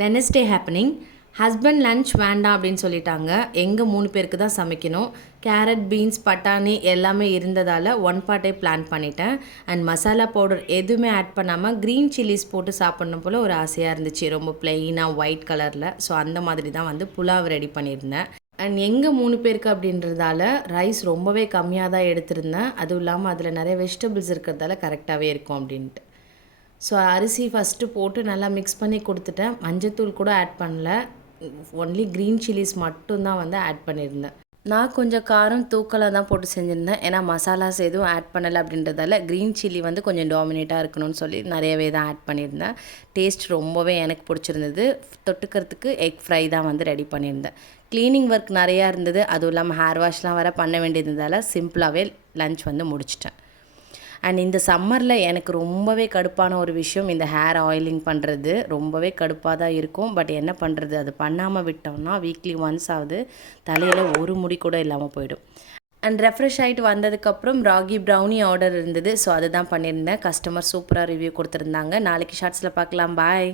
Wednesday happening. Husband lunch வேண்டாம் அப்படின்னு சொல்லிட்டாங்க. எங்கள் 3 பேருக்கு தான் சமைக்கணும். கேரட், பீன்ஸ், பட்டாணி எல்லாமே இருந்ததால் ஒன் பாட்டே பிளான் பண்ணிட்டேன். அண்ட் மசாலா பவுடர் எதுவுமே ஆட் பண்ணாமல் க்ரீன் சில்லிஸ் போட்டு சாப்பிட்ணும் போல் ஒரு ஆசையாக இருந்துச்சு. ரொம்ப ப்ளெயினாக ஒயிட் கலரில். ஸோ அந்த மாதிரி தான் வந்து புலாவ் ரெடி பண்ணியிருந்தேன். அண்ட் எங்கள் 3 பேருக்கு அப்படின்றதால ரைஸ் ரொம்பவே கம்மியாக தான் எடுத்திருந்தேன். அதுவும் இல்லாமல் அதில் நிறைய வெஜிடபிள்ஸ் இருக்கிறதால கரெக்டாகவே இருக்கும் அப்படின்ட்டு. ஸோ அரிசி ஃபஸ்ட்டு போட்டு நல்லா மிக்ஸ் பண்ணி கொடுத்துட்டேன். மஞ்சத்தூள் கூட ஆட் பண்ணல. ஒன்லி க்ரீன் சில்லிஸ் மட்டும்தான் வந்து ஆட் பண்ணியிருந்தேன். நான் கொஞ்சம் காரம் தூக்கலாக தான் போட்டு செஞ்சுருந்தேன். ஏன்னா மசாலாஸ் எதுவும் ஆட் பண்ணலை அப்படின்றதால க்ரீன் சில்லி வந்து கொஞ்சம் டாமினேட்டாக இருக்கணும்னு சொல்லி நிறையவே தான் ஆட் பண்ணியிருந்தேன். டேஸ்ட் ரொம்பவே எனக்கு பிடிச்சிருந்தது. தொட்டுக்கிறதுக்கு எக் ஃப்ரை தான் வந்து ரெடி பண்ணியிருந்தேன். க்ளீனிங் ஒர்க் நிறையா இருந்தது. அதுவும் இல்லாமல் ஹேர் வாஷ்லாம் வேறு பண்ண வேண்டியதுனால சிம்பிளாகவே லன்ச் வந்து முடிச்சிட்டேன். அண்ட் இந்த சம்மரில் எனக்கு ரொம்பவே கடுப்பான ஒரு விஷயம் இந்த ஹேர் ஆயிலிங் பண்ணுறது. ரொம்பவே கடுப்பாக தான் இருக்கும். பட் என்ன பண்ணுறது, அது பண்ணாமல் விட்டோம்னா வீக்லி ஒன்ஸ் ஆகுது தலையில் ஒரு முடி கூட இல்லாமல் போயிடும். அண்ட் ரெஃப்ரெஷ் ஆகிட்டு வந்ததுக்கப்புறம் ராகி ப்ரௌனி ஆர்டர் இருந்தது. ஸோ அதுதான் பண்ணியிருந்தேன். கஸ்டமர் சூப்பராக ரிவ்யூ கொடுத்துருந்தாங்க. நாளைக்கு ஷார்ட்ஸில் பார்க்கலாம். பாய்.